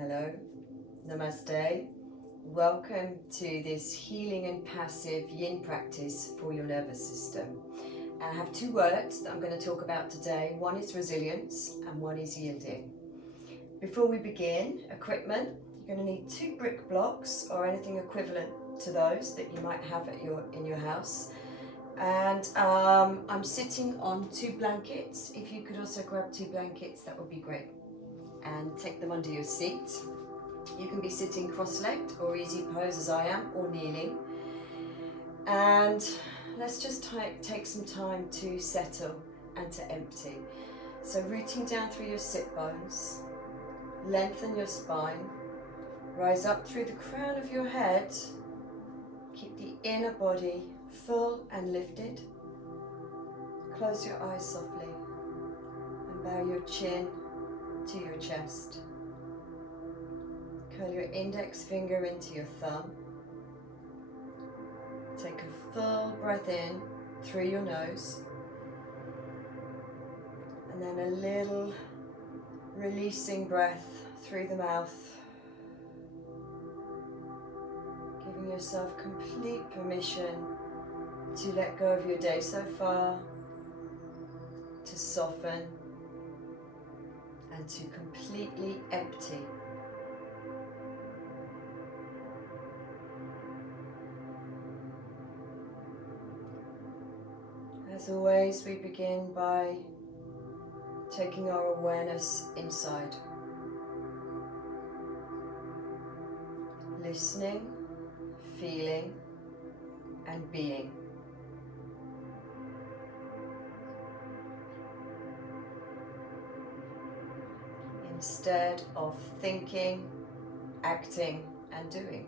Hello, namaste. Welcome to this healing and passive yin practice for your nervous system. I have two words that I'm going to talk about today. One is resilience and one is yielding. Before we begin, equipment, you're going to need 2 brick blocks or anything equivalent to those that you might have in your house. And I'm sitting on 2 blankets. If you could also grab 2 blankets, that would be great. And take them under your seat. You can be sitting cross-legged or easy pose as I am, or kneeling. And let's just take some time to settle and to empty. So rooting down through your sit bones, lengthen your spine, rise up through the crown of your head, keep the inner body full and lifted. Close your eyes softly and bow your chin to your chest. Curl your index finger into your thumb. Take a full breath in through your nose. And then a little releasing breath through the mouth. Giving yourself complete permission to let go of your day so far, to soften, and to completely empty. As always, we begin by taking our awareness inside, listening, feeling, and being. Instead of thinking, acting, and doing.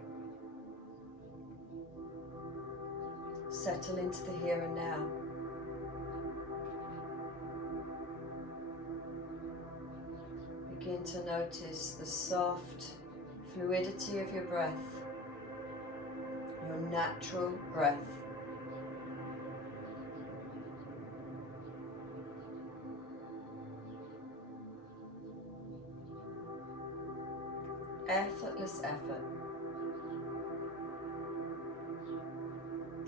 Settle into the here and now. Begin to notice the soft fluidity of your breath, your natural breath. Effortless effort.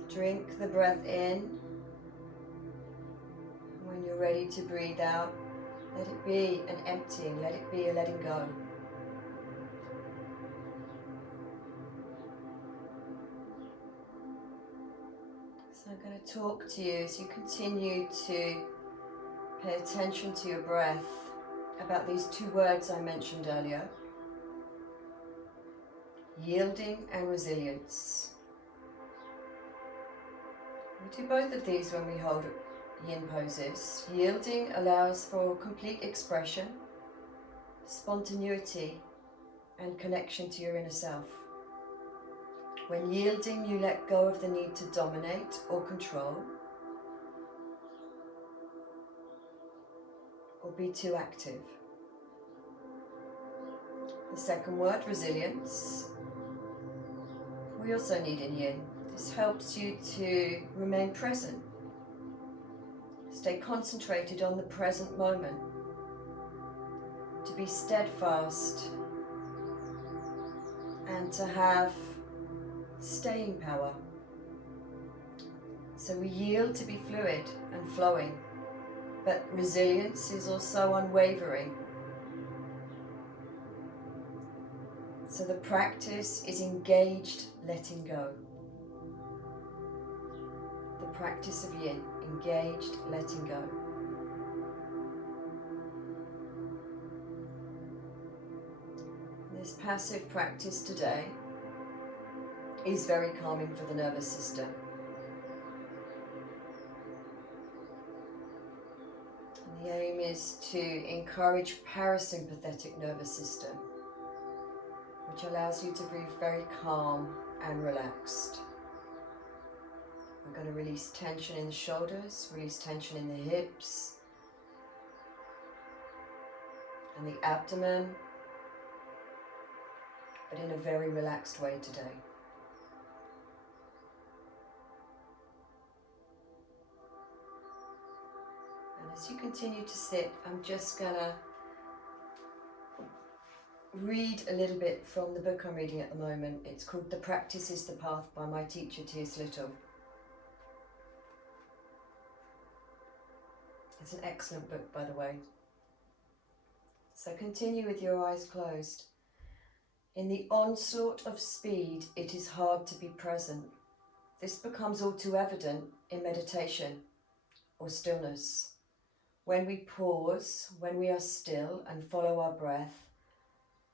Drink the breath in. When you're ready to breathe out, let it be an emptying, let it be a letting go. So I'm going to talk to you as you continue to pay attention to your breath about these 2 words I mentioned earlier. Yielding and resilience. We do both of these when we hold yin poses. Yielding allows for complete expression, spontaneity, and connection to your inner self. When yielding, you let go of the need to dominate or control, or be too active. The second word, resilience, we also need in yin. This helps you to remain present. Stay concentrated on the present moment. To be steadfast. And to have staying power. So we yield to be fluid and flowing. But resilience is also unwavering. So the practice is engaged letting go. The practice of yin, engaged letting go. This passive practice today is very calming for the nervous system. And the aim is to encourage parasympathetic nervous system, which allows you to breathe very calm and relaxed. We're going to release tension in the shoulders, release tension in the hips and the abdomen, but in a very relaxed way today. And as you continue to sit, I'm just going to read a little bit from the book I'm reading at the moment. It's called The Practice is the Path by my teacher T.S. Little. It's an excellent book, by the way. So continue with your eyes closed. In the onslaught of speed, it is hard to be present. This becomes all too evident in meditation or stillness. When we pause, when we are still and follow our breath,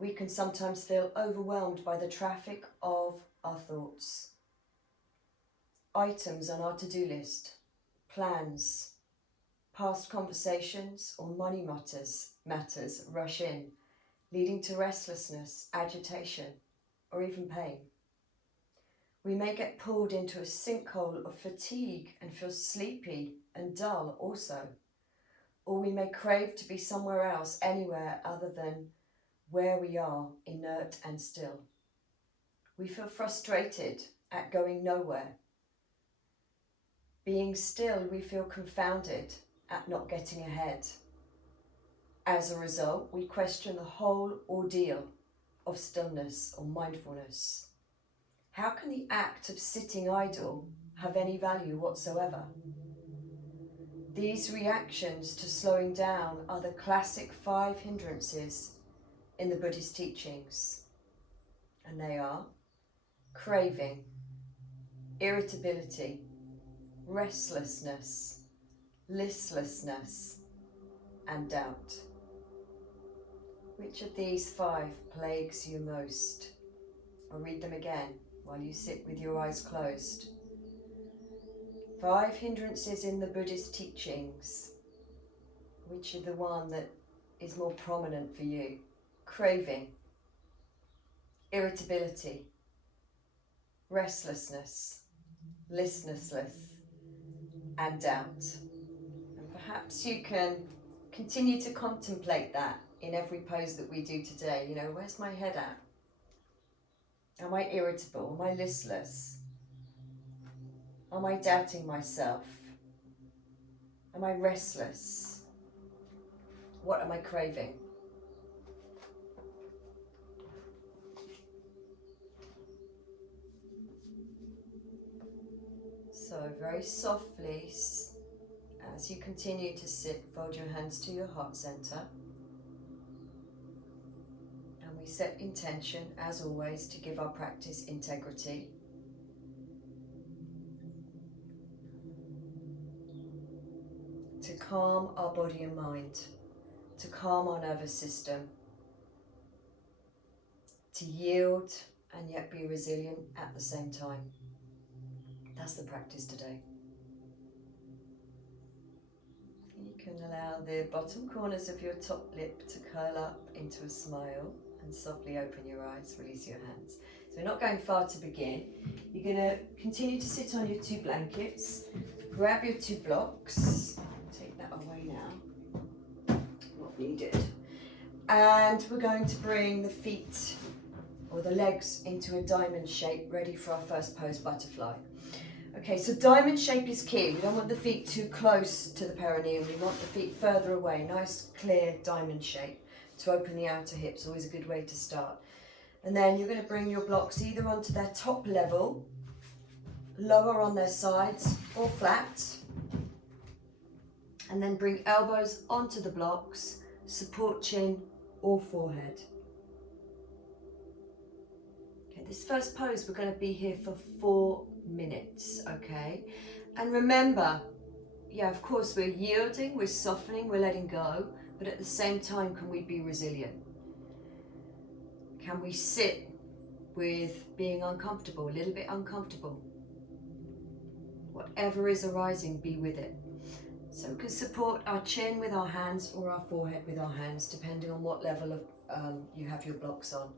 we can sometimes feel overwhelmed by the traffic of our thoughts. Items on our to-do list, plans, past conversations or money matters rush in, leading to restlessness, agitation, or even pain. We may get pulled into a sinkhole of fatigue and feel sleepy and dull also. Or we may crave to be somewhere else, anywhere other than where we are, inert and still. We feel frustrated at going nowhere. Being still, we feel confounded at not getting ahead. As a result, we question the whole ordeal of stillness or mindfulness. How can the act of sitting idle have any value whatsoever? These reactions to slowing down are the classic 5 hindrances in the Buddhist teachings. And they are craving, irritability, restlessness, listlessness, and doubt. Which of these 5 plagues you most? I'll read them again while you sit with your eyes closed. 5 hindrances in the Buddhist teachings. Which are the one that is more prominent for you? Craving, irritability, restlessness, listlessness, and doubt. And perhaps you can continue to contemplate that in every pose that we do today. You know, where's my head at? Am I irritable? Am I listless? Am I doubting myself? Am I restless? What am I craving? So very softly, as you continue to sit, fold your hands to your heart center. And we set intention, as always, to give our practice integrity. To calm our body and mind, to calm our nervous system, to yield and yet be resilient at the same time. That's the practice today. You can allow the bottom corners of your top lip to curl up into a smile and softly open your eyes, release your hands. So we're not going far to begin. You're going to continue to sit on your 2 blankets, grab your 2 blocks, take that away now, not needed. And we're going to bring the feet or the legs into a diamond shape, ready for our first pose, butterfly. Okay, so diamond shape is key. We don't want the feet too close to the perineum. We want the feet further away. Nice, clear diamond shape to open the outer hips. Always a good way to start. And then you're going to bring your blocks either onto their top level, lower on their sides, or flat. And then bring elbows onto the blocks, support chin or forehead. Okay, this first pose, we're going to be here for 4 minutes, okay? And remember, yeah, of course, we're yielding, we're softening, we're letting go, but at the same time, can we be resilient? Can we sit with being uncomfortable, a little bit uncomfortable? Whatever is arising, be with it. So we can support our chin with our hands or our forehead with our hands, depending on what level of you have your blocks on.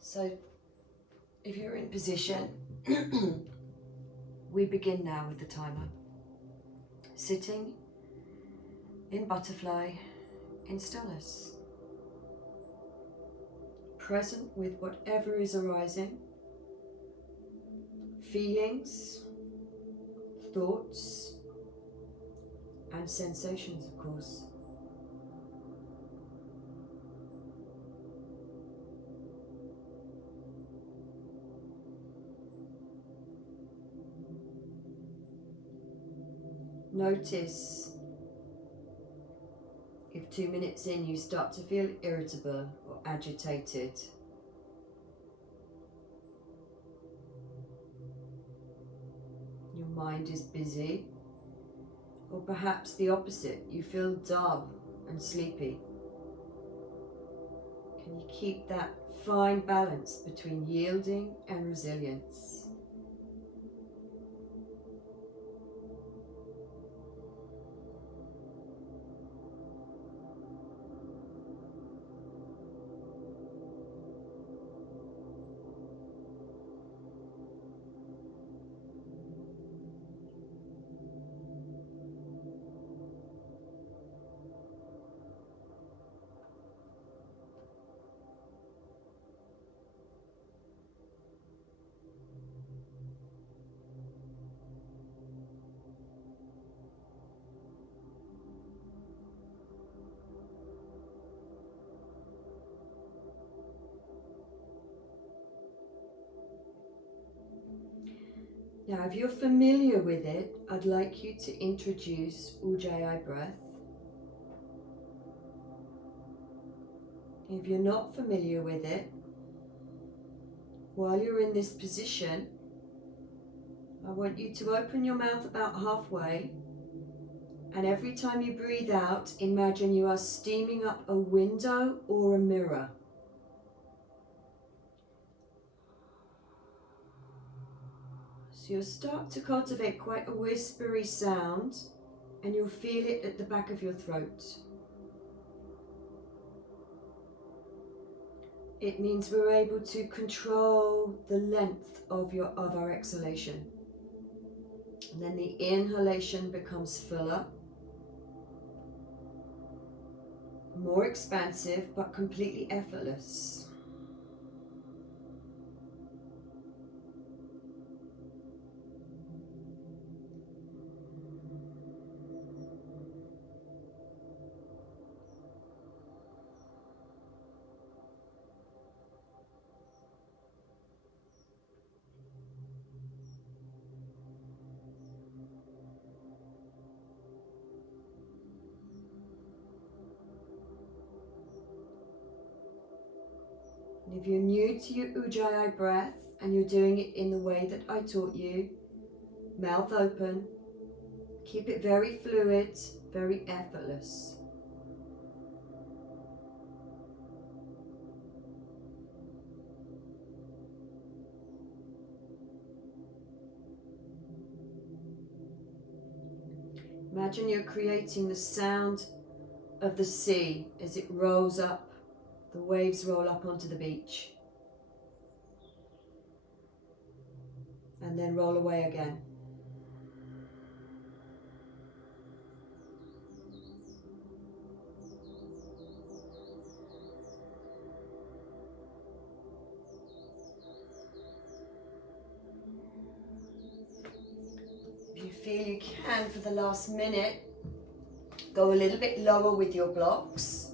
So if you're in position, we begin now with the timer. Sitting in butterfly, in stillness. Present with whatever is arising. Feelings, thoughts, and sensations, of course. Notice if 2 minutes in you start to feel irritable or agitated. Your mind is busy, or perhaps the opposite, you feel dull and sleepy. Can you keep that fine balance between yielding and resilience? Now, if you're familiar with it, I'd like you to introduce Ujjayi Breath. If you're not familiar with it, while you're in this position, I want you to open your mouth about halfway, and every time you breathe out, imagine you are steaming up a window or a mirror. So you'll start to cultivate quite a whispery sound, and you'll feel it at the back of your throat. It means we're able to control the length of our exhalation. And then the inhalation becomes fuller, more expansive, but completely effortless. And if you're new to your Ujjayi breath and you're doing it in the way that I taught you, mouth open, keep it very fluid, very effortless. Imagine you're creating the sound of the sea as it rolls up, the waves roll up onto the beach. And then roll away again. If you feel you can, for the last minute, go a little bit lower with your blocks.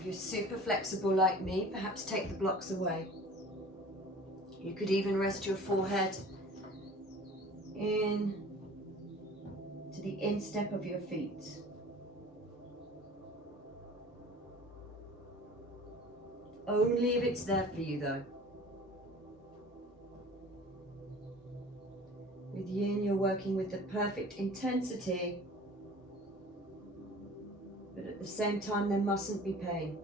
If you're super flexible like me, perhaps take the blocks away. You could even rest your forehead in to the instep of your feet. Only if it's there for you though. With Yin, you're working with the perfect intensity, but at the same time there mustn't be pain.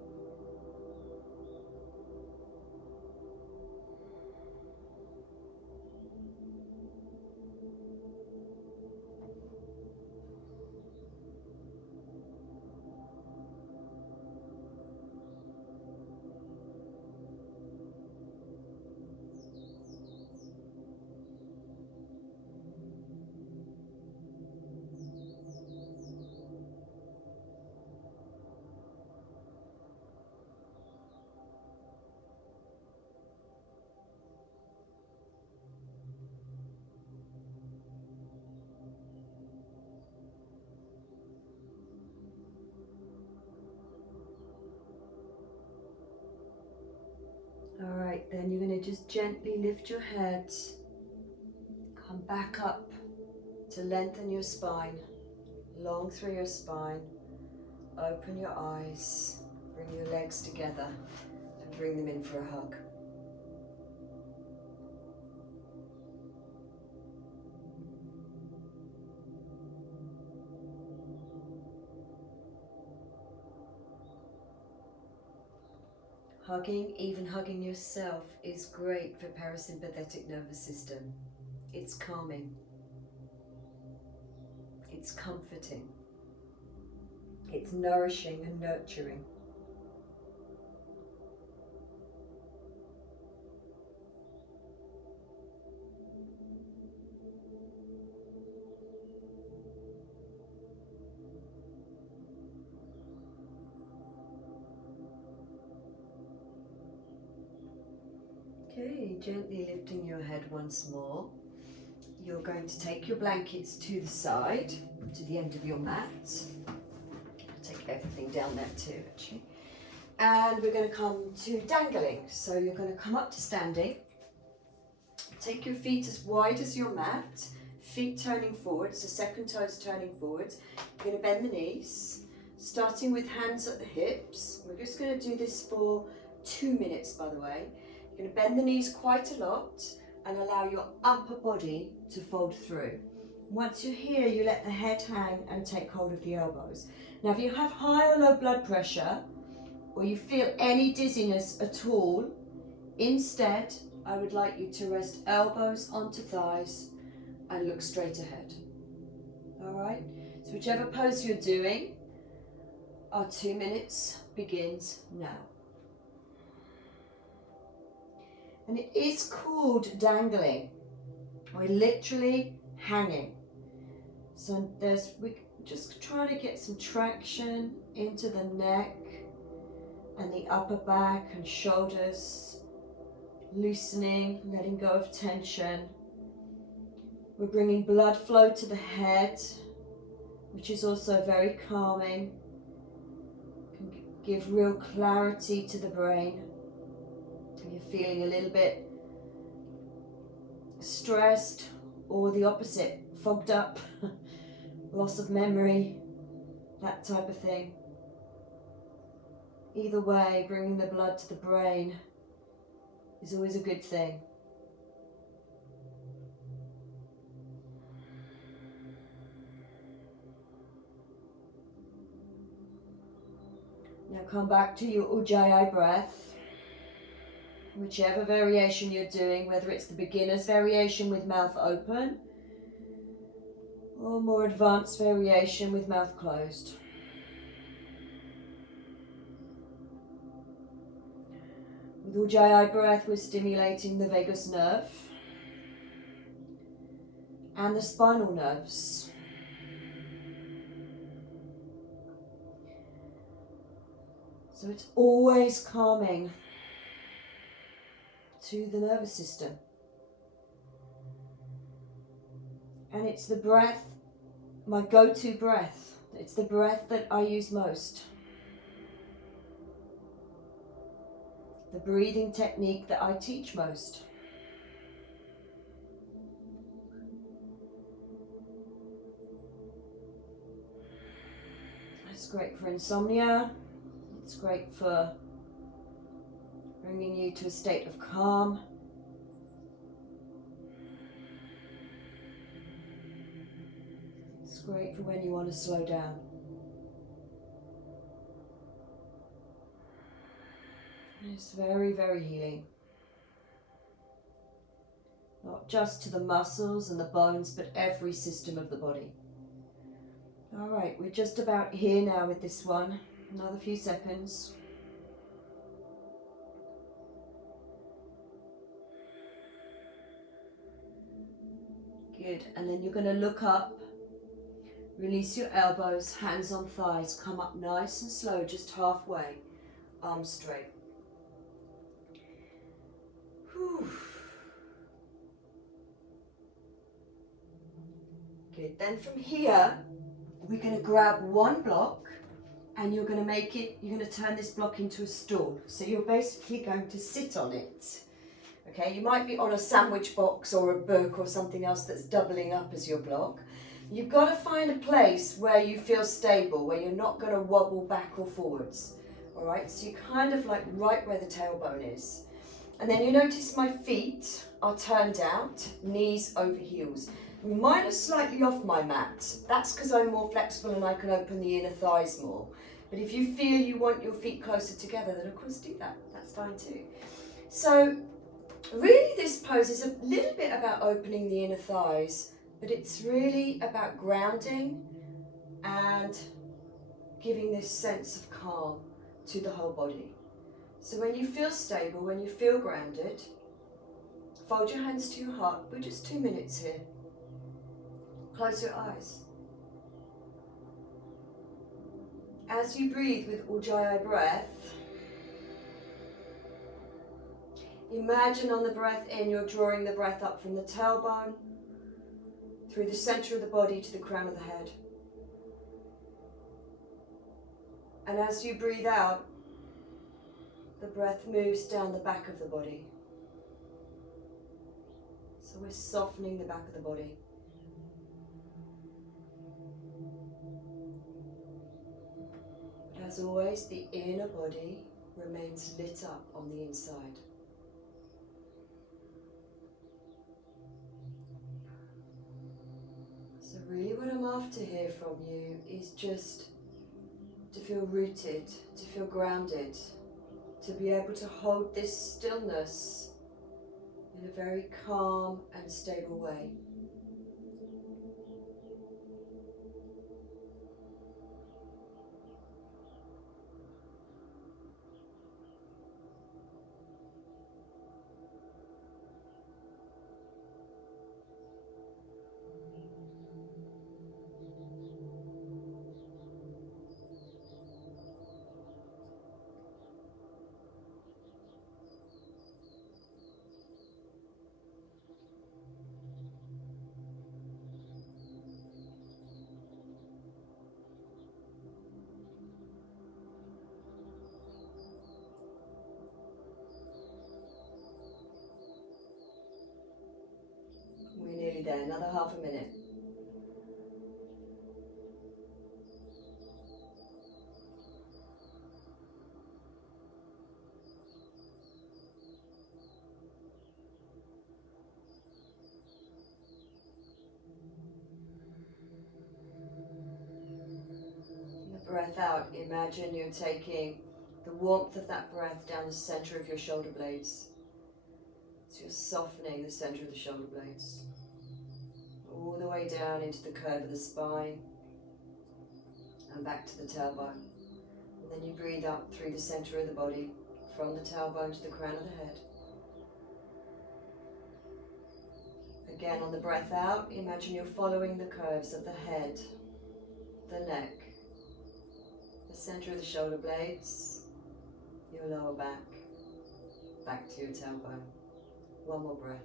Alright, then you're going to just gently lift your head, come back up to lengthen your spine. long through your spine. Open your eyes, bring your legs together and bring them in for a hug. Hugging, even hugging yourself, is great for parasympathetic nervous system. It's calming. It's comforting. It's nourishing and nurturing. Okay, gently lifting your head once more. You're going to take your blankets to the side, to the end of your mat. Take everything down there too, actually. And we're going to come to dangling. So you're going to come up to standing. Take your feet as wide as your mat, feet turning forwards, the second toes turning forwards. You're going to bend the knees, starting with hands at the hips. We're just going to do this for 2 minutes, by the way. You're going to bend the knees quite a lot and allow your upper body to fold through. Once you're here, you let the head hang and take hold of the elbows. Now, if you have high or low blood pressure, or you feel any dizziness at all, instead, I would like you to rest elbows onto thighs and look straight ahead. All right? So whichever pose you're doing, our 2 minutes begins now. And it is called dangling. We're literally hanging. So we're just trying to get some traction into the neck and the upper back and shoulders, loosening, letting go of tension. We're bringing blood flow to the head, which is also very calming, can give real clarity to the brain. If you're feeling a little bit stressed or the opposite, fogged up, loss of memory, that type of thing. Either way, bringing the blood to the brain is always a good thing. Now come back to your Ujjayi Breath. Whichever variation you're doing, whether it's the beginner's variation with mouth open or more advanced variation with mouth closed. With Ujjayi Breath, we're stimulating the vagus nerve and the spinal nerves. So it's always calming to the nervous system. And it's the breath, my go-to breath. It's the breath that I use most. The breathing technique that I teach most. It's great for insomnia. It's great for bringing you to a state of calm. It's great for when you want to slow down. It's very, very healing. Not just to the muscles and the bones, but every system of the body. All right, we're just about here now with this one. Another few seconds. Good, and then you're going to look up, release your elbows, hands on thighs, come up nice and slow, just halfway, arms straight. Whew. Good, then from here, we're going to grab one block and you're going to make it, you're going to turn this block into a stool. So you're basically going to sit on it. Okay, you might be on a sandwich box or a book or something else that's doubling up as your block. You've got to find a place where you feel stable, where you're not going to wobble back or forwards. All right, so you're kind of like right where the tailbone is. And then you notice my feet are turned out, knees over heels. Mine are slightly off my mat. That's because I'm more flexible and I can open the inner thighs more. But if you feel you want your feet closer together, then of course do that. That's fine too. So really this pose is a little bit about opening the inner thighs, but it's really about grounding and giving this sense of calm to the whole body. So when you feel stable, when you feel grounded, fold your hands to your heart. We're just 2 minutes here. Close your eyes. As you breathe with Ujjayi Breath, imagine on the breath in, you're drawing the breath up from the tailbone, through the center of the body to the crown of the head. And as you breathe out, the breath moves down the back of the body. So we're softening the back of the body. But as always, the inner body remains lit up on the inside. So really what I'm after here from you is just to feel rooted, to feel grounded, to be able to hold this stillness in a very calm and stable way. We're nearly there, another half a minute. The breath out, imagine you're taking the warmth of that breath down the center of your shoulder blades. So you're softening the center of the shoulder blades, all the way down into the curve of the spine and back to the tailbone. And then you breathe up through the center of the body, from the tailbone to the crown of the head. Again, on the breath out, imagine you're following the curves of the head, the neck, the center of the shoulder blades, your lower back, back to your tailbone. One more breath.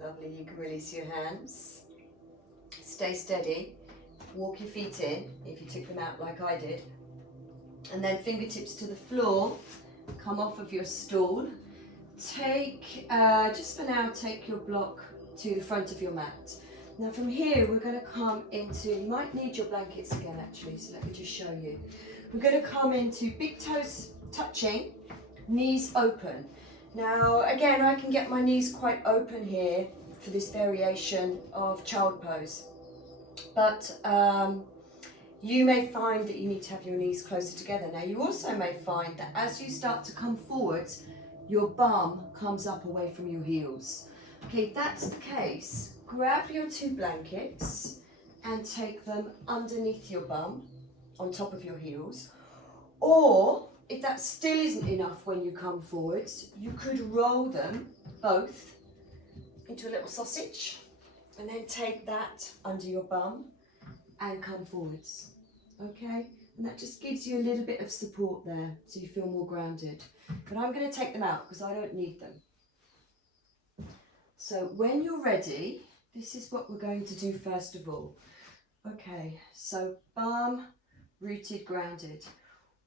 Lovely, you can release your hands. Stay steady. Walk your feet in, if you took them out like I did. And then fingertips to the floor. Come off of your stool. Take, just for now, take your block to the front of your mat. Now from here, we're going to come into, you might need your blankets again actually, so let me just show you. We're going to come into big toes touching, knees open. Now again, I can get my knees quite open here for this variation of child pose. But you may find that you need to have your knees closer together. Now you also may find that as you start to come forwards, your bum comes up away from your heels. Okay, if that's the case, grab your two blankets and take them underneath your bum, on top of your heels. Or, if that still isn't enough when you come forwards, you could roll them both into a little sausage and then take that under your bum and come forwards. Okay, and that just gives you a little bit of support there so you feel more grounded. But I'm going to take them out because I don't need them. So when you're ready, this is what we're going to do first of all. Okay, so bum, rooted, grounded.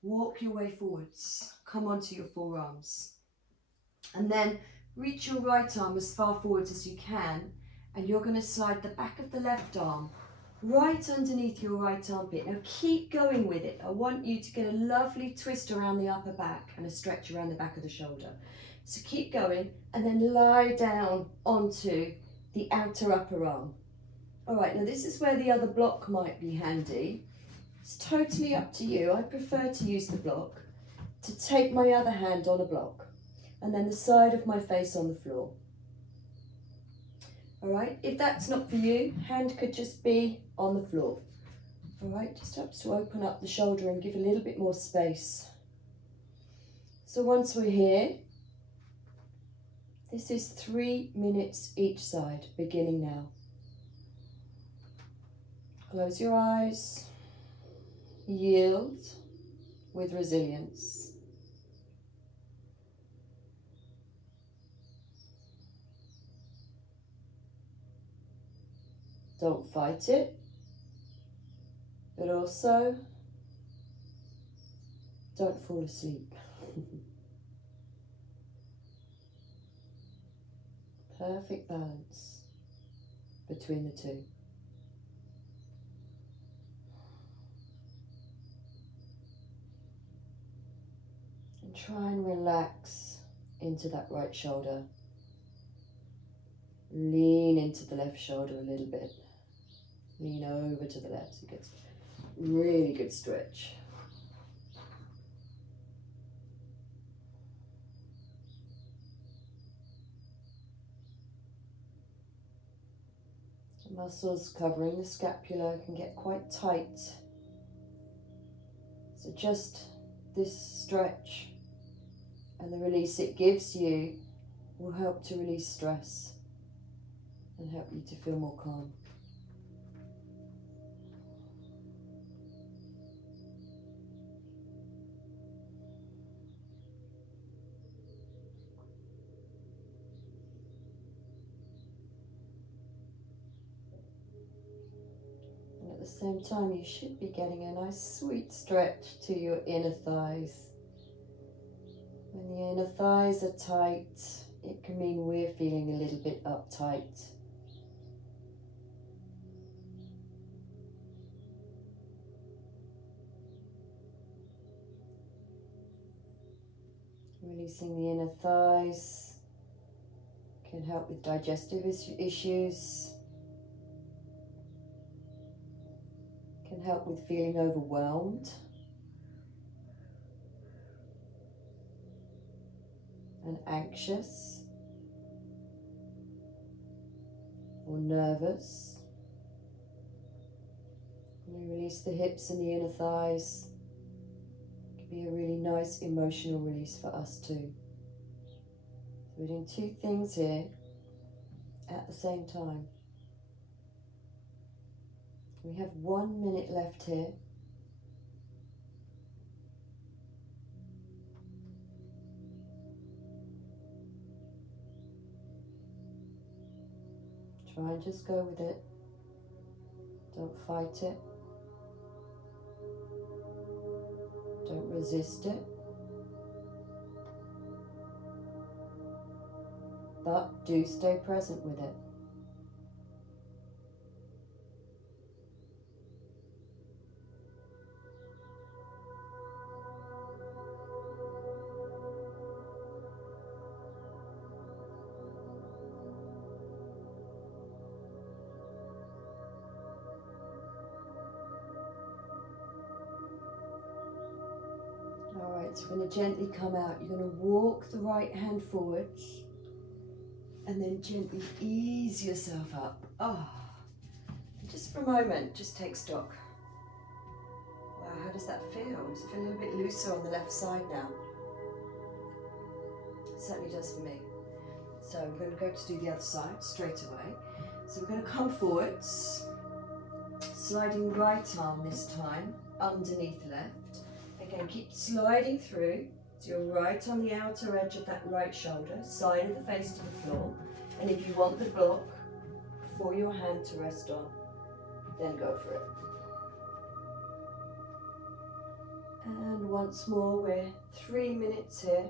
Walk your way forwards. Come onto your forearms. And then reach your right arm as far forwards as you can, and you're going to slide the back of the left arm right underneath your right armpit. Now keep going with it. I want you to get a lovely twist around the upper back and a stretch around the back of the shoulder. So keep going and then lie down onto the outer upper arm. All right, now this is where the other block might be handy. It's totally up to you. I prefer to use the block to take my other hand on a block and then the side of my face on the floor. All right, if that's not for you, hand could just be on the floor. All right, just helps to open up the shoulder and give a little bit more space. So once we're here, this is 3 minutes each side, beginning now. Close your eyes, yield with resilience. Don't fight it, but also don't fall asleep. Perfect balance between the two. And try and relax into that right shoulder. Lean into the left shoulder a little bit. Lean over to the left so it gets really good stretch. The muscles covering the scapula can get quite tight. So just this stretch and the release it gives you will help to release stress and help you to feel more calm. And at the same time, you should be getting a nice sweet stretch to your inner thighs. When the inner thighs are tight, it can mean we're feeling a little bit uptight. Releasing the inner thighs can help with digestive issues, can help with feeling overwhelmed and anxious or nervous. When we release the hips and the inner thighs, be a really nice emotional release for us too. So we're doing two things here at the same time. We have 1 minute left here. Try and just go with it. Don't fight it. Don't resist it, but do stay present with it. Alright, so we're going to gently come out. You're going to walk the right hand forwards and then gently ease yourself up. Just for a moment, just take stock. Wow, how does that feel? Does it feel a little bit looser on the left side now? It certainly does for me. So we're going to go to do the other side straight away. So we're going to come forwards, sliding right arm this time underneath left. Again, keep sliding through. So you're right on the outer edge of that right shoulder, side of the face to the floor. And if you want the block for your hand to rest on, then go for it. And once more, we're 3 minutes here.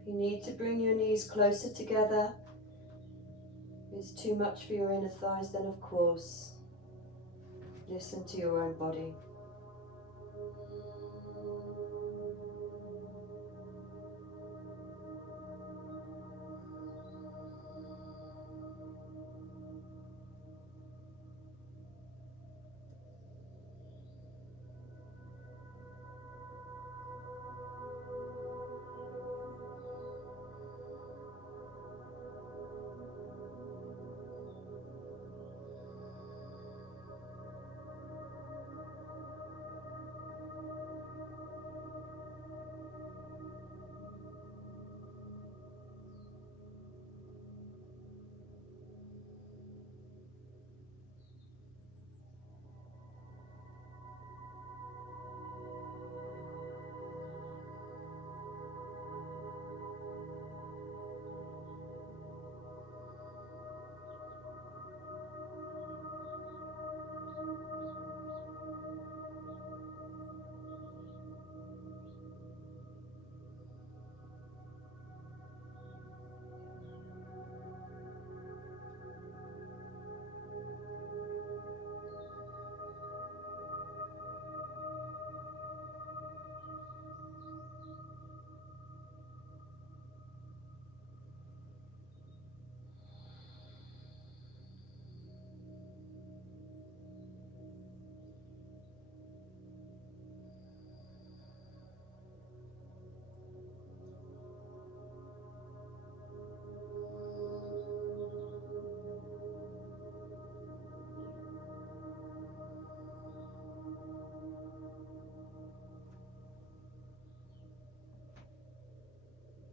If you need to bring your knees closer together, if it's too much for your inner thighs, then of course, listen to your own body.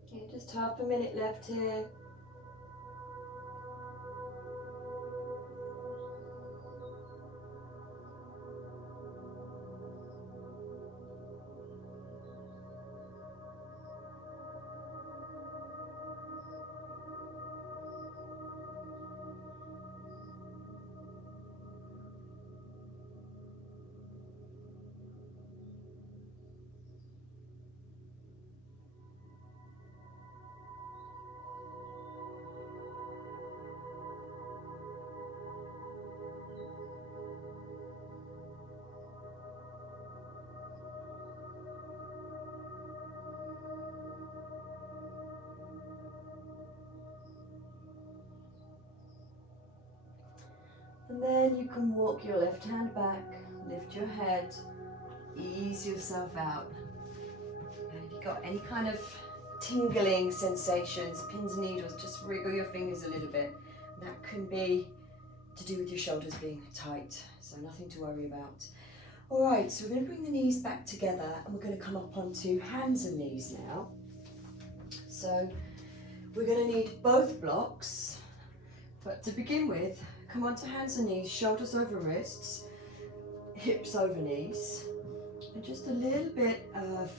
Okay, just half a minute left here. And then you can walk your left hand back, lift your head, ease yourself out. And if you've got any kind of tingling sensations, pins and needles, just wriggle your fingers a little bit. That can be to do with your shoulders being tight, so nothing to worry about. All right, so we're going to bring the knees back together and we're going to come up onto hands and knees now. So we're going to need both blocks, but to begin with, come onto hands and knees, shoulders over wrists, hips over knees, and just a little bit of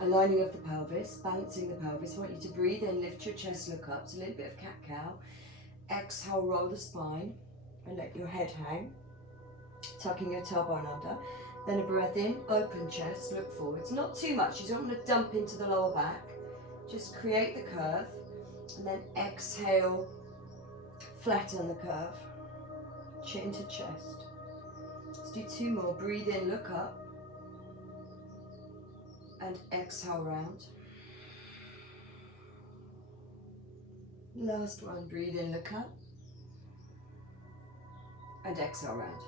aligning of the pelvis, balancing the pelvis. I want you to breathe in, lift your chest, look up. So a little bit of cat-cow. Exhale, roll the spine and let your head hang, tucking your tailbone under. Then a breath in, open chest, look forwards. Not too much, you don't want to dump into the lower back. Just create the curve, and then exhale, flatten the curve, chin to chest. Let's do 2 more. Breathe in, look up, and exhale, round. Last one. Breathe in, look up, and exhale, round.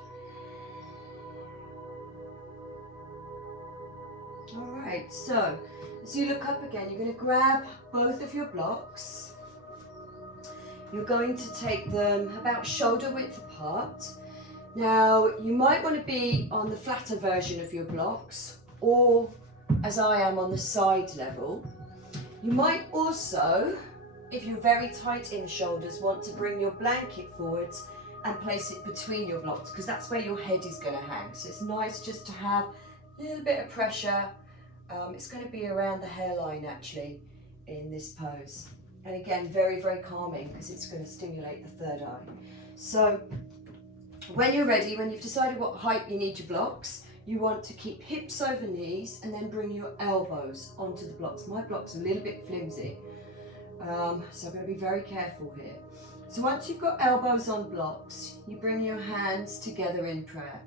All right, so as you look up again, you're going to grab both of your blocks. You're going to take them about shoulder width apart. Now, you might want to be on the flatter version of your blocks, or as I am, on the side level. You might also, if you're very tight in the shoulders, want to bring your blanket forwards and place it between your blocks, because that's where your head is going to hang. So it's nice just to have a little bit of pressure. It's going to be around the hairline actually in this pose. And again, very, very calming because it's going to stimulate the third eye. So when you're ready, when you've decided what height you need your blocks, you want to keep hips over knees and then bring your elbows onto the blocks. My blocks are a little bit flimsy, so I'm going to be very careful here. So once you've got elbows on blocks, you bring your hands together in prayer.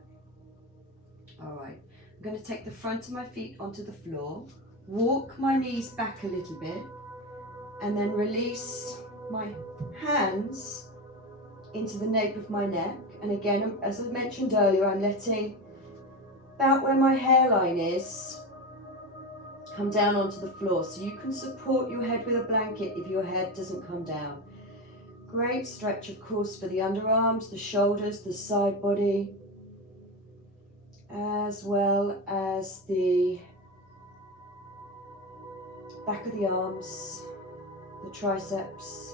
All right, I'm going to take the front of my feet onto the floor, walk my knees back a little bit, and then release my hands into the nape of my neck. And again, as I mentioned earlier, I'm letting about where my hairline is come down onto the floor, so you can support your head with a blanket if your head doesn't come down. Great stretch, of course, for the underarms, the shoulders, the side body, as well as the back of the arms, the triceps.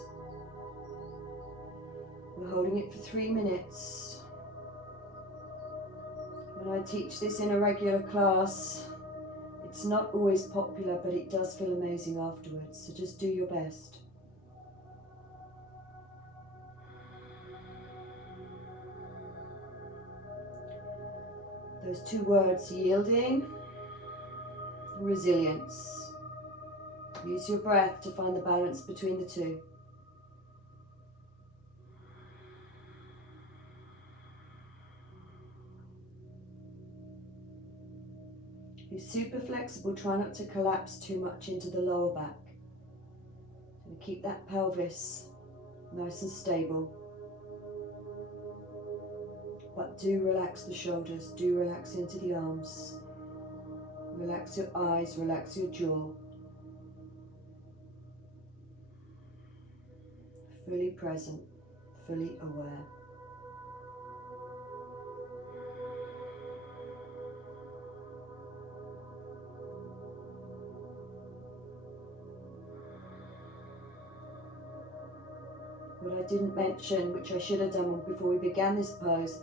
We're holding it for 3 minutes. When I teach this in a regular class, it's not always popular, but it does feel amazing afterwards, so just do your best. Those 2 words, yielding, resilience. Use your breath to find the balance between the 2. Be super flexible, try not to collapse too much into the lower back. And keep that pelvis nice and stable. But do relax the shoulders, do relax into the arms. Relax your eyes, relax your jaw. Fully present, fully aware. What I didn't mention, which I should have done before we began this pose,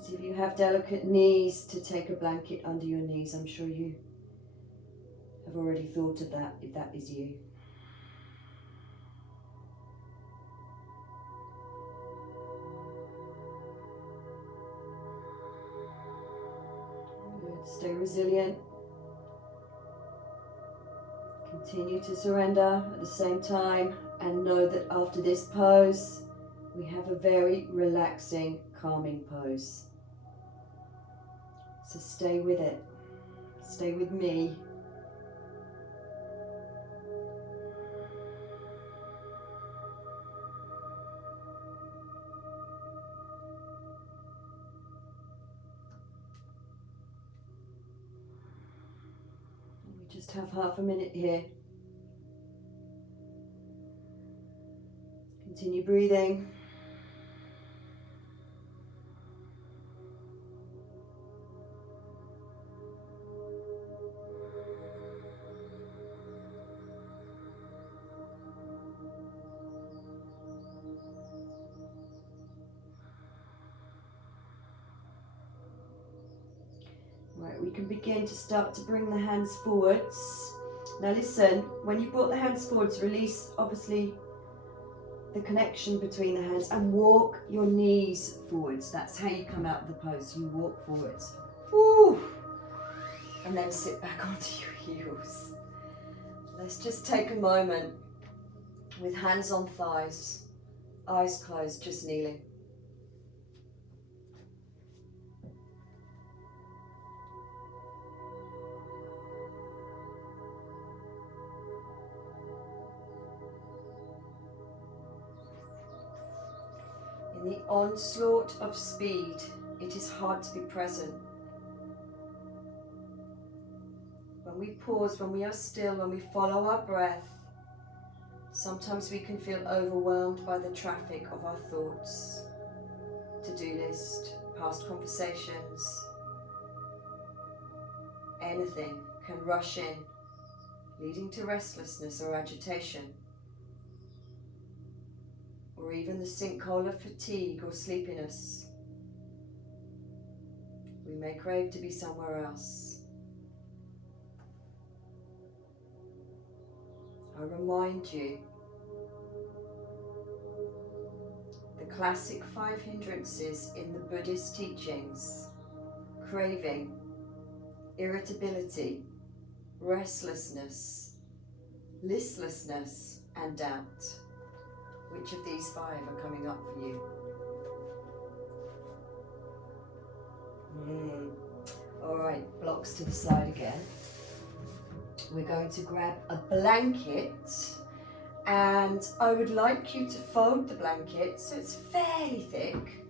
is if you have delicate knees, to take a blanket under your knees. I'm sure you have already thought of that, if that is you. Good. Stay resilient. Continue to surrender at the same time, and know that after this pose, we have a very relaxing, calming pose. So stay with it. Stay with me. We just have half a minute here. Continue breathing. Right, we can begin to start to bring the hands forwards. Now listen, when you brought the hands forwards, release obviously the connection between the hands and walk your knees forwards. That's how you come out of the pose, you walk forwards. Woo! And then sit back onto your heels. Let's just take a moment with hands on thighs, eyes closed, just kneeling. In the onslaught of speed, it is hard to be present. When we pause, when we are still, when we follow our breath, sometimes we can feel overwhelmed by the traffic of our thoughts, to-do list, past conversations. Anything can rush in, leading to restlessness or agitation, or even the sinkhole of fatigue or sleepiness. We may crave to be somewhere else. I remind you, the classic 5 hindrances in the Buddhist teachings: craving, irritability, restlessness, listlessness, and doubt. Which of these 5 are coming up for you? Alright, blocks to the side again. We're going to grab a blanket, and I would like you to fold the blanket so it's fairly thick.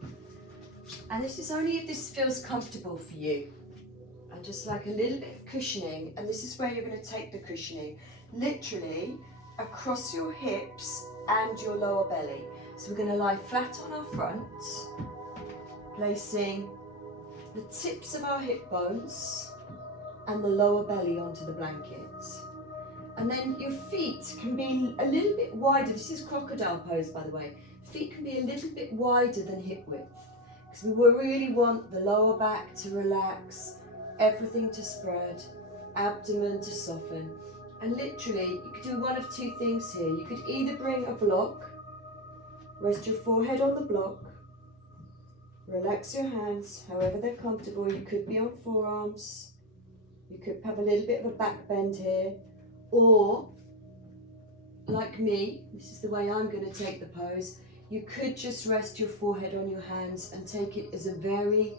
And this is only if this feels comfortable for you. I just like a little bit of cushioning, and this is where you're going to take the cushioning, literally across your hips and your lower belly. So we're going to lie flat on our front, placing the tips of our hip bones and the lower belly onto the blanket. And then your feet can be a little bit wider. This is Crocodile Pose, by the way. Feet can be a little bit wider than hip width, because we really want the lower back to relax, everything to spread, abdomen to soften. And literally, you could do one of 2 things here. You could either bring a block, rest your forehead on the block, relax your hands however they're comfortable. You could be on forearms, you could have a little bit of a back bend here, or like me, this is the way I'm going to take the pose, you could just rest your forehead on your hands and take it as a very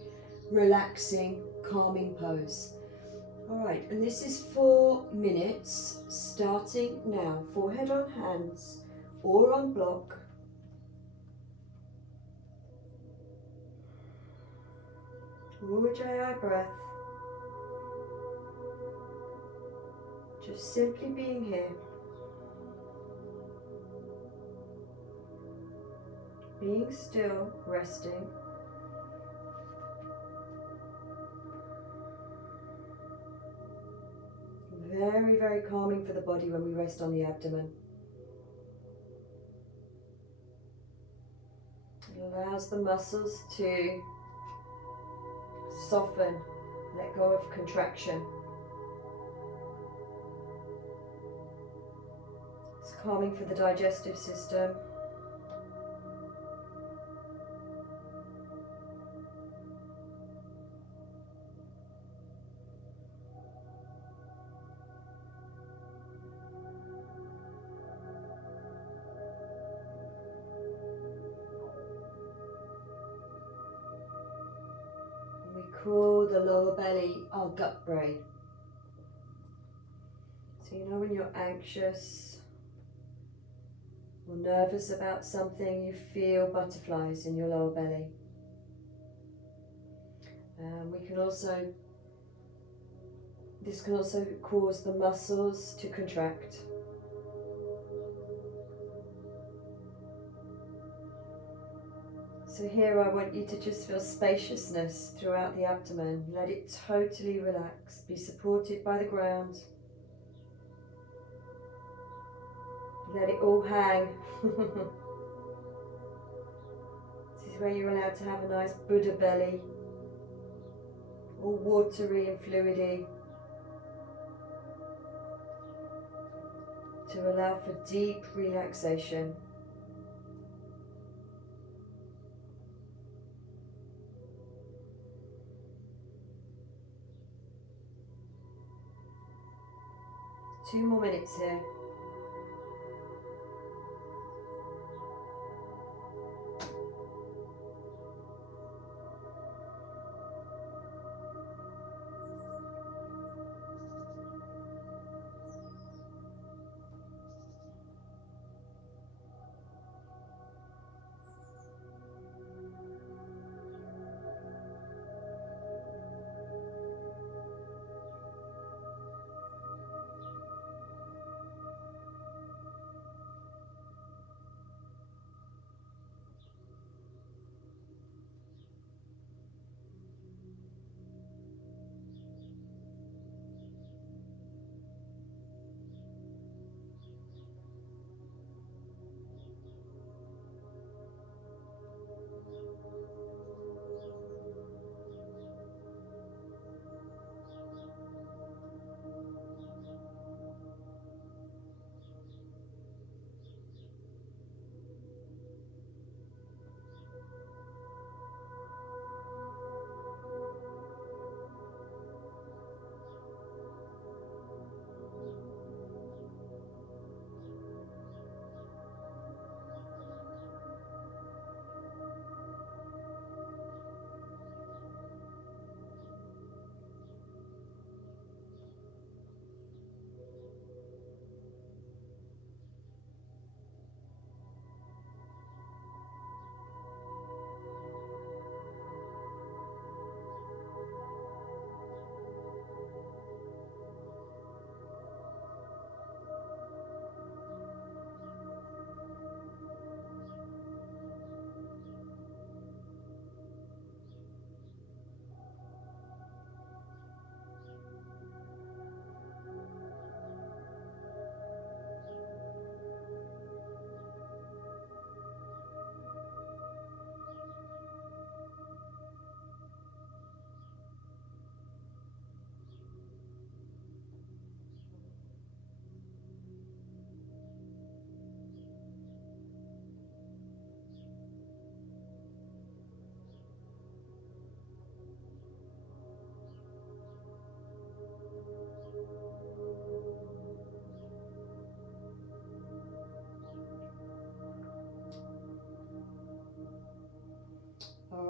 relaxing, calming pose. Alright, and this is 4 minutes, starting now. Forehead on hands or on block. Ujjayi Breath. Just simply being here. Being still, resting. Very, very calming for the body when we rest on the abdomen. It allows the muscles to soften, let go of contraction. It's calming for the digestive system. Call the lower belly our gut brain. So you know when you're anxious or nervous about something, you feel butterflies in your lower belly. This can also cause the muscles to contract. So here I want you to just feel spaciousness throughout the abdomen. Let it totally relax. Be supported by the ground. Let it all hang. This is where you're allowed to have a nice Buddha belly. All watery and fluidy. To allow for deep relaxation. Two more minutes here.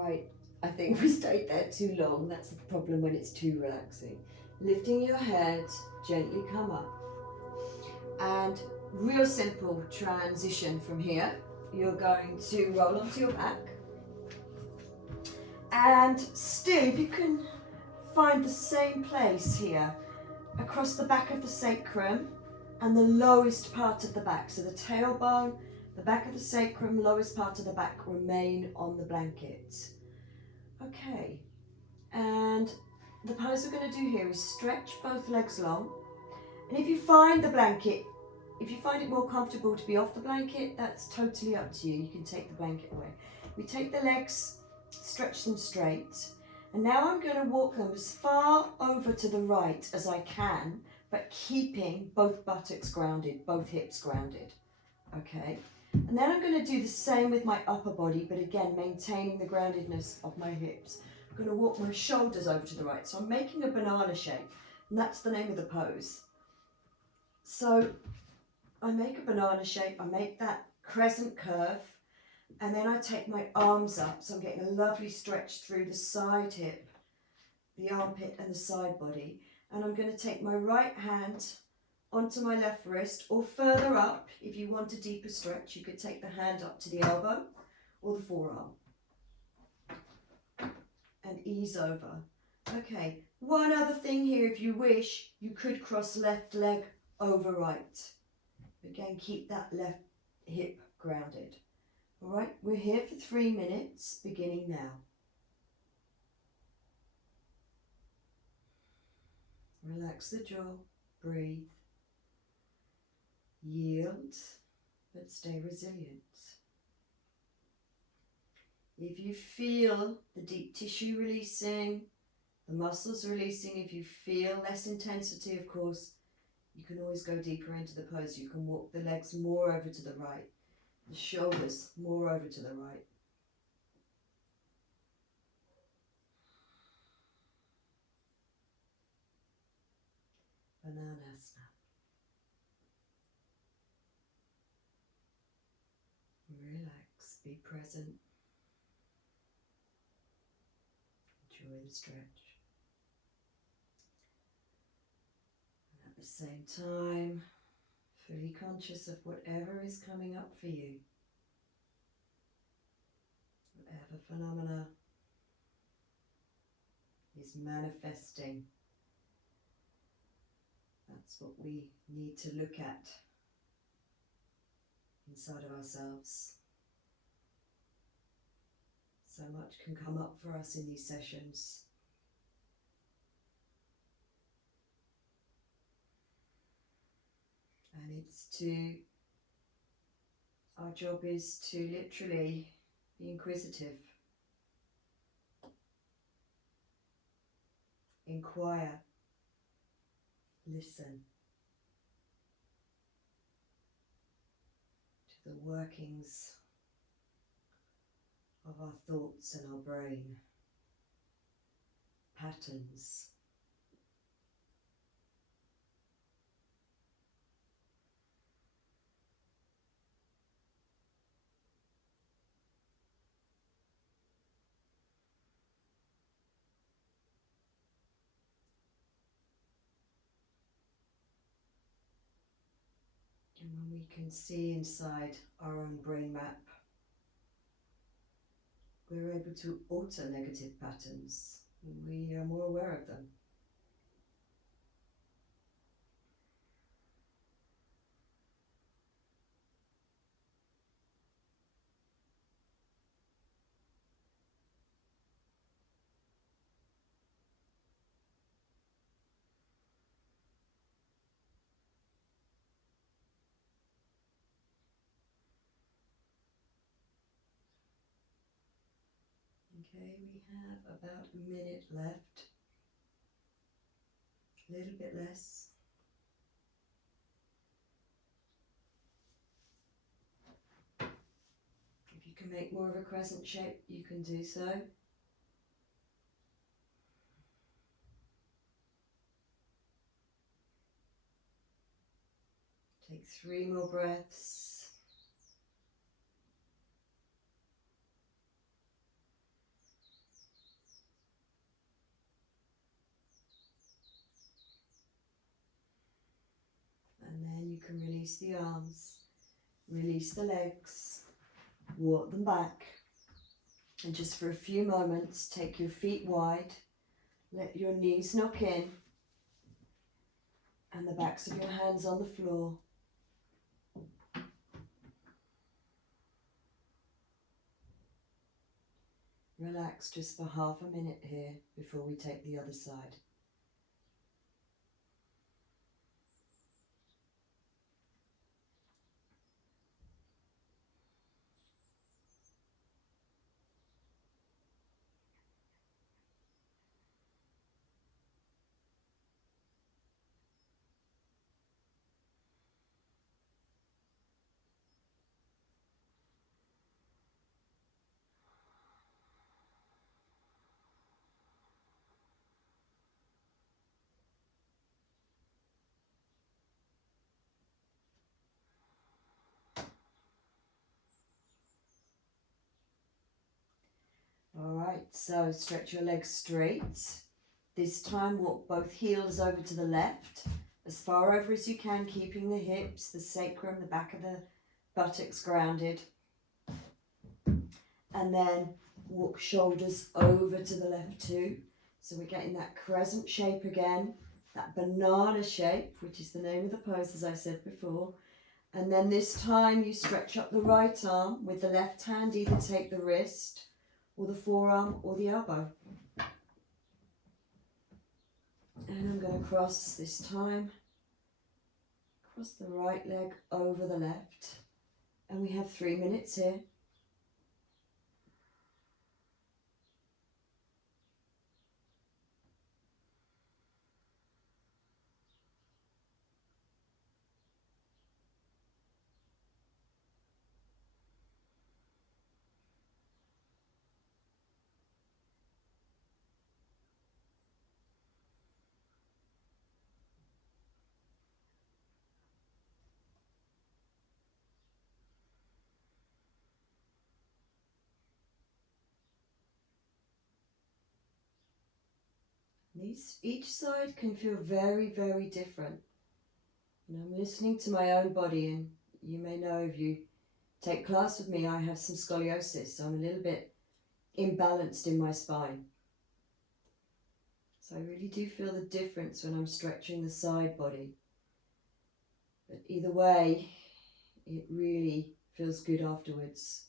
Right, I think we stayed there too long. That's the problem when it's too relaxing. Lifting your head, gently come up. And real simple transition from here. You're going to roll onto your back. And still, if you can find the same place here, across the back of the sacrum and the lowest part of the back. So the tailbone, the back of the sacrum, lowest part of the back remain on the blanket. Okay, and the pose we're going to do here is stretch both legs long. And if you find the blanket, if you find it more comfortable to be off the blanket, that's totally up to you. You can take the blanket away. We take the legs, stretch them straight. And now I'm going to walk them as far over to the right as I can, but keeping both buttocks grounded, both hips grounded. Okay. And then I'm going to do the same with my upper body, but again, maintaining the groundedness of my hips. I'm going to walk my shoulders over to the right. So I'm making a banana shape, and that's the name of the pose. So I make a banana shape, I make that crescent curve, and then I take my arms up. So I'm getting a lovely stretch through the side hip, the armpit and the side body. And I'm going to take my right hand onto my left wrist, or further up. If you want a deeper stretch, you could take the hand up to the elbow or the forearm. And ease over. Okay, one other thing here, if you wish, you could cross left leg over right. Again, keep that left hip grounded. All right, we're here for 3 minutes, beginning now. Relax the jaw, breathe, yield, but stay resilient. If you feel the deep tissue releasing, the muscles releasing, if you feel less intensity, of course, you can always go deeper into the pose. You can walk the legs more over to the right, the shoulders more over to the right. Bananasana. Relax, be present. Enjoy the stretch. And at the same time, fully conscious of whatever is coming up for you. Whatever phenomena is manifesting. That's what we need to look at inside of ourselves. So much can come up for us in these sessions. And our job is to literally be inquisitive, inquire, listen to the workings of our thoughts and our brain, patterns. And when we can see inside our own brain map, we're able to alter negative patterns. We are more aware of them. Okay, we have about a minute left, a little bit less. If you can make more of a crescent shape, you can do so. Take 3 more breaths. release the arms, release the legs, walk them back. And just for a few moments, take your feet wide, let your knees knock in, and the backs of your hands on the floor. Relax just for half a minute here before we take the other side. Alright, so stretch your legs straight. This time walk both heels over to the left, as far over as you can, keeping the hips, the sacrum, the back of the buttocks grounded. And then walk shoulders over to the left too. So we're getting that crescent shape again, that banana shape, which is the name of the pose as I said before. And then this time you stretch up the right arm with the left hand, either take the wrist or the forearm or the elbow. And I'm going to cross this time, cross the right leg over the left. And we have 3 minutes here. Each side can feel very, very different. And I'm listening to my own body, and you may know if you take class with me, I have some scoliosis, so I'm a little bit imbalanced in my spine. So I really do feel the difference when I'm stretching the side body. But either way, it really feels good afterwards.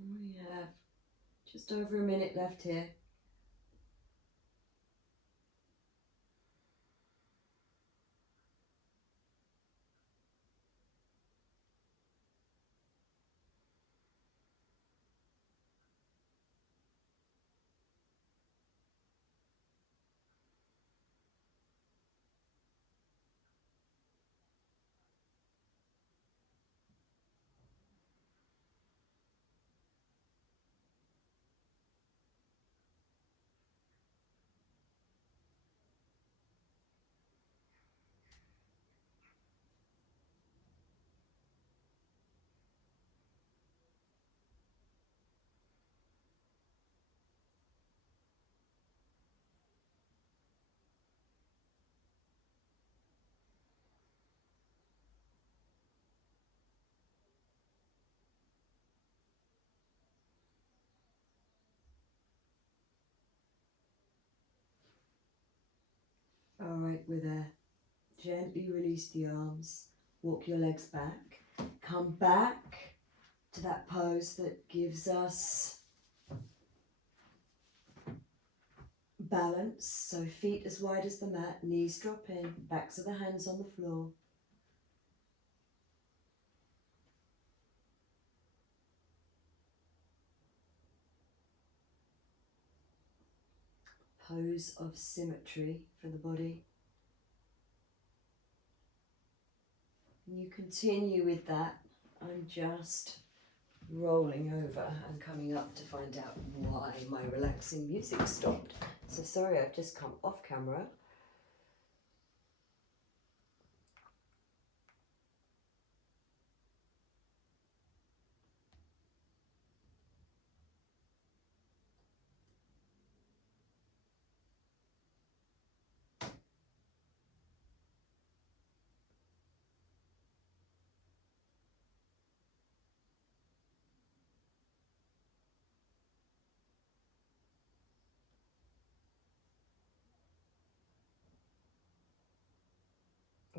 We have just over a minute left here. Alright, we're there. Gently release the arms, walk your legs back, come back to that pose that gives us balance. So feet as wide as the mat, knees drop in, backs of the hands on the floor. pose of symmetry for the body. And you continue with that. I'm just rolling over and coming up to find out why my relaxing music stopped. So sorry, I've just come off camera.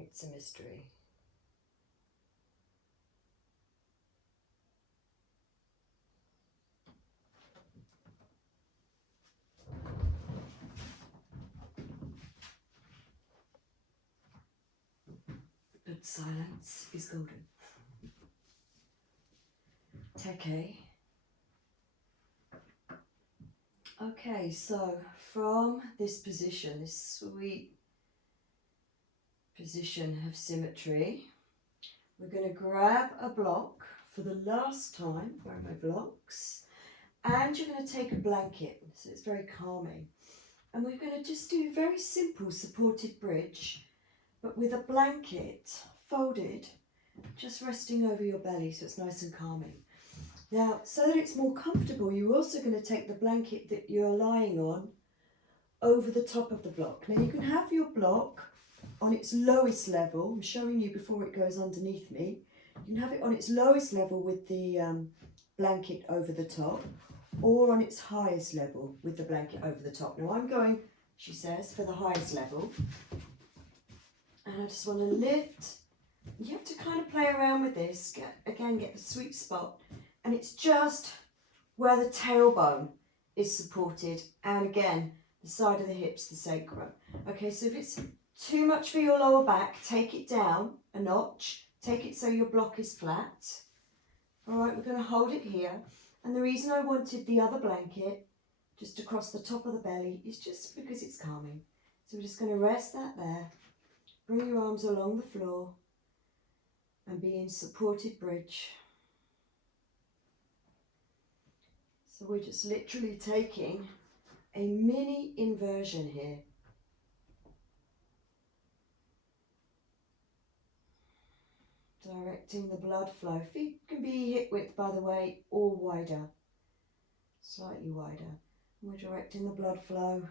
It's a mystery. But silence is golden. Teke. Okay, so from this position, this sweet position of symmetry, we're going to grab a block for the last time. Where are my blocks? And you're going to take a blanket, so it's very calming. And we're going to just do a very simple supported bridge, but with a blanket folded, just resting over your belly, so it's nice and calming. Now, so that it's more comfortable, you're also going to take the blanket that you're lying on over the top of the block. Now, you can have your block on its lowest level. I'm showing you before it goes underneath me. You can have it on its lowest level with the blanket over the top, or on its highest level with the blanket over the top. Now, I'm going, she says, for the highest level. And I just want to lift. You have to kind of play around with this. Get the sweet spot. And it's just where the tailbone is supported. And again, the side of the hips, the sacrum. Okay, so if it's too much for your lower back, take it down a notch. Take it so your block is flat. All right, we're going to hold it here. And the reason I wanted the other blanket just across the top of the belly is just because it's calming. So we're just going to rest that there. Bring your arms along the floor and be in supported bridge. So we're just literally taking a mini inversion here. Directing the blood flow. Feet can be hip width, by the way, or wider. Slightly wider. And we're directing the blood flow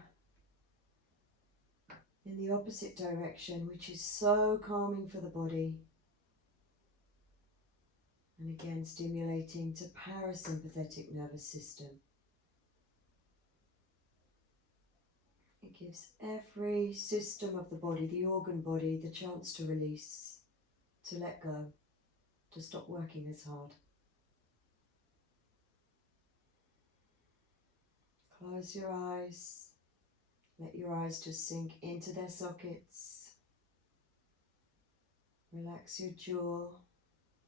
in the opposite direction, which is so calming for the body. And again, stimulating to parasympathetic nervous system. It gives every system of the body, the organ body, the chance to release, to let go, to stop working as hard. Close your eyes. Let your eyes just sink into their sockets. Relax your jaw,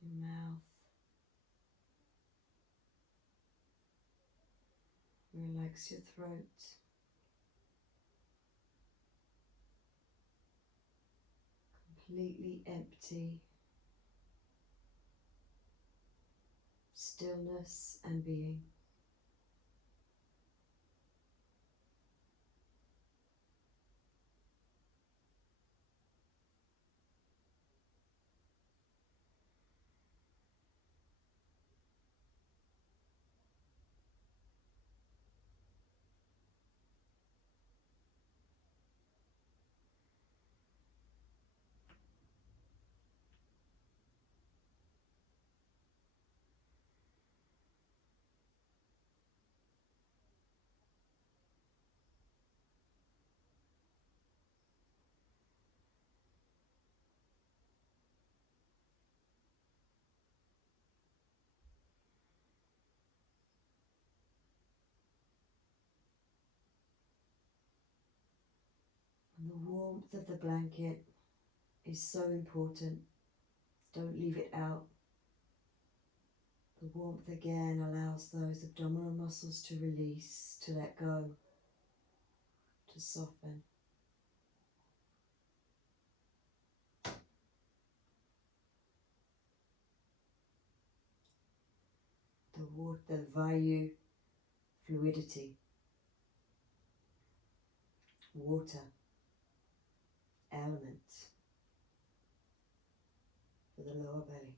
your mouth. Relax your throat. Completely empty. Stillness and being. And the warmth of the blanket is so important. Don't leave it out. The warmth again allows those abdominal muscles to release, to let go, soften. The water, value, fluidity, water, elements for the lower belly.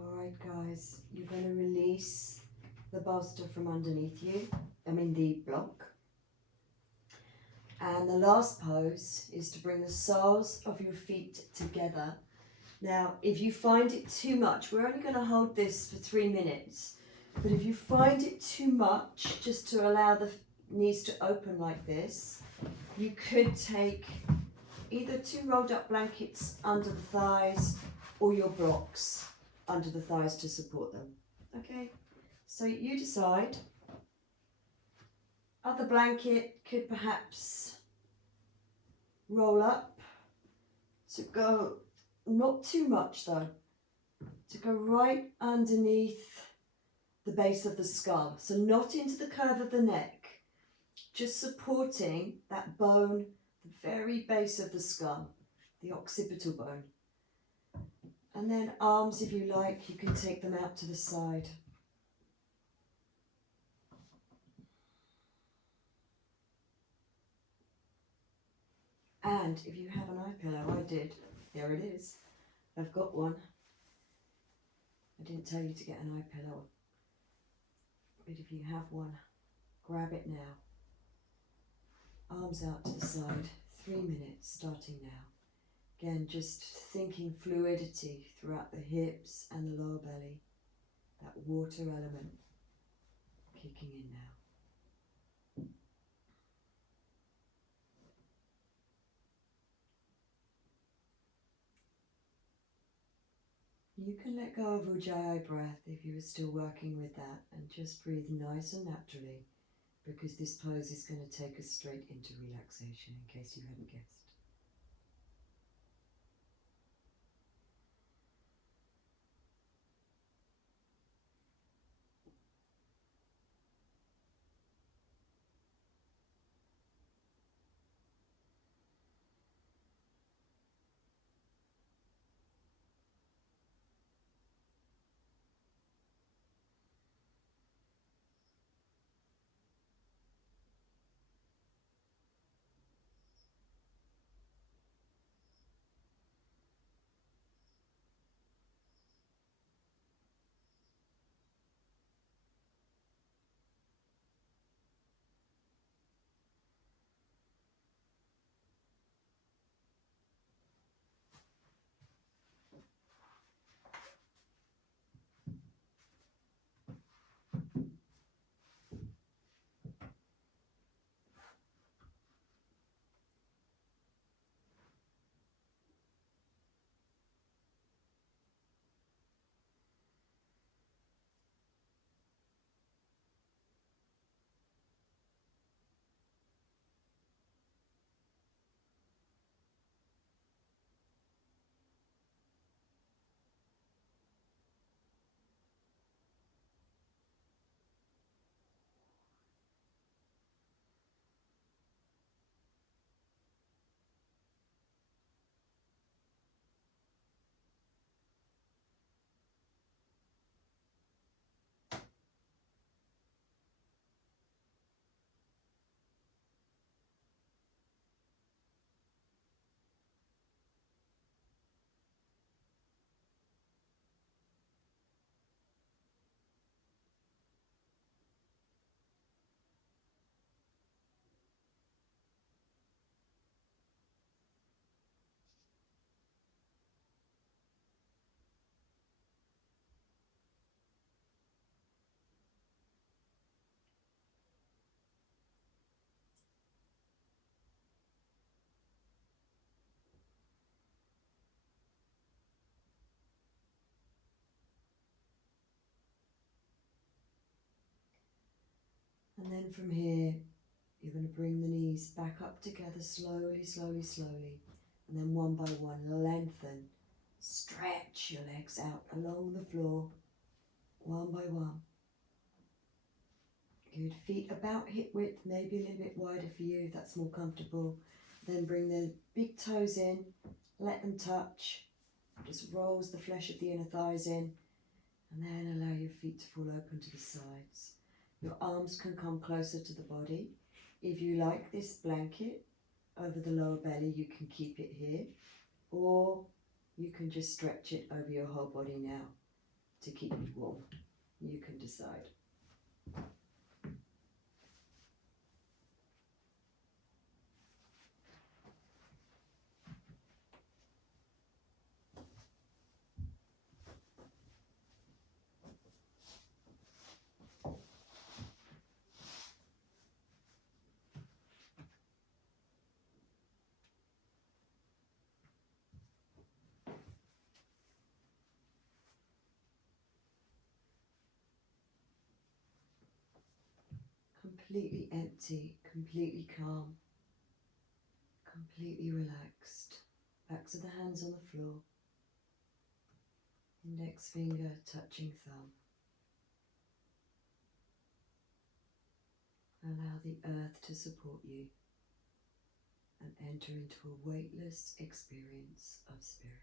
Alright guys, you're going to release the bolster from underneath you, the block. And the last pose is to bring the soles of your feet together. Now, if you find it too much, we're only going to hold this for 3 minutes, but if you find it too much, just to allow the knees to open like this, you could take either 2 rolled up blankets under the thighs or your blocks under the thighs to support them. Okay, so you decide. Other blanket could perhaps roll up to go, not too much though, to go right underneath the base of the skull. So not into the curve of the neck, just supporting that bone, the very base of the skull, the occipital bone. And then arms, if you like, you can take them out to the side. And if you have an eye pillow, I did. There it is. I've got one. I didn't tell you to get an eye pillow. But if you have one, grab it now. Arms out to the side. 3 minutes, starting now. Again, just thinking fluidity throughout the hips and the lower belly. That water element kicking in now. You can let go of Ujjayi Breath if you are still working with that, and just breathe nice and naturally, because this pose is going to take us straight into relaxation, in case you hadn't guessed. And then from here, you're going to bring the knees back up together slowly, slowly, slowly. And then one by one, lengthen, stretch your legs out along the floor, one by one. Good. Feet about hip width, maybe a little bit wider for you if that's more comfortable. Then bring the big toes in, let them touch. Just rolls the flesh of the inner thighs in. And then allow your feet to fall open to the sides. Your arms can come closer to the body. If you like this blanket over the lower belly, you can keep it here. Or you can just stretch it over your whole body now to keep it warm. You can decide. Completely empty, completely calm, completely relaxed. Backs of the hands on the floor. Index finger touching thumb. Allow the earth to support you and enter into a weightless experience of spirit.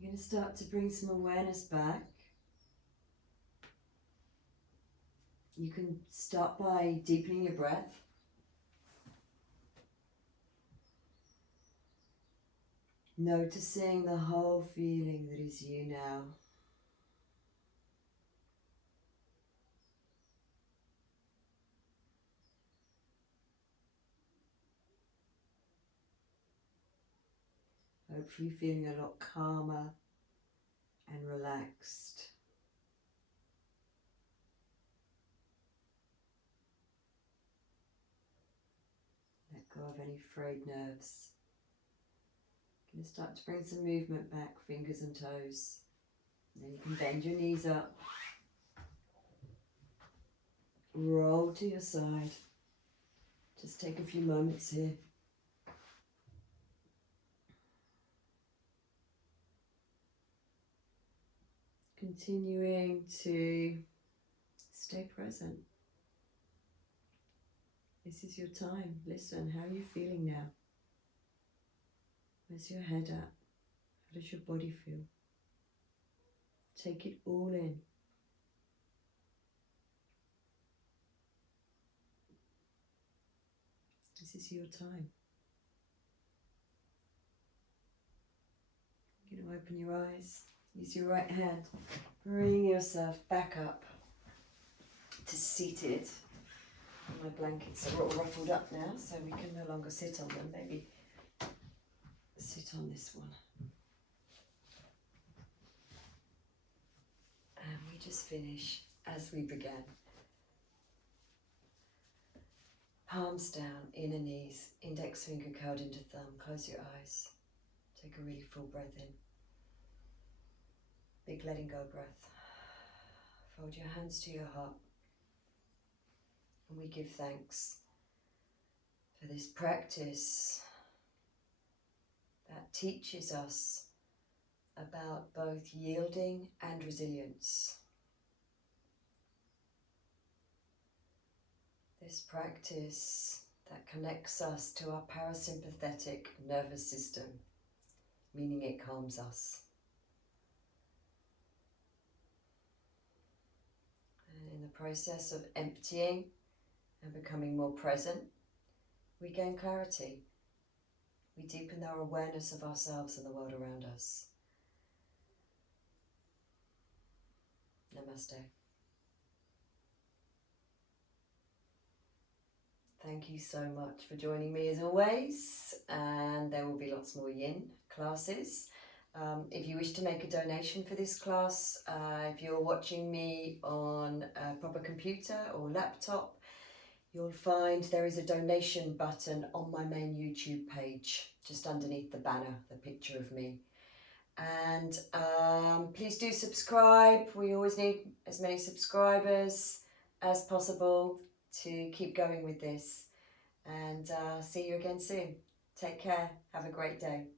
You're going to start to bring some awareness back. You can start by deepening your breath. Noticing the whole feeling that is you now. Hopefully feeling a lot calmer and relaxed. Let go of any frayed nerves. Going to start to bring some movement back, fingers and toes. And then you can bend your knees up. Roll to your side. Just take a few moments here. Continuing to stay present. This is your time. Listen, how are you feeling now? Where's your head at? How does your body feel? Take it all in. This is your time. You're going to open your eyes. Use your right hand. Bring yourself back up to seated. My blankets are all ruffled up now, so we can no longer sit on them. Maybe sit on this one. And we just finish as we began. Palms down, inner knees, index finger curled into thumb. Close your eyes. Take a really full breath in. Big letting go breath. Fold your hands to your heart. And we give thanks for this practice that teaches us about both yielding and resilience. This practice that connects us to our parasympathetic nervous system, meaning it calms us. And in the process of emptying and becoming more present, we gain clarity. We deepen our awareness of ourselves and the world around us. Namaste. Thank you so much for joining me as always, and there will be lots more Yin classes. If you wish to make a donation for this class, if you're watching me on a proper computer or laptop, you'll find there is a donation button on my main YouTube page, just underneath the banner, the picture of me. And please do subscribe. We always need as many subscribers as possible to keep going with this. And see you again soon. Take care. Have a great day.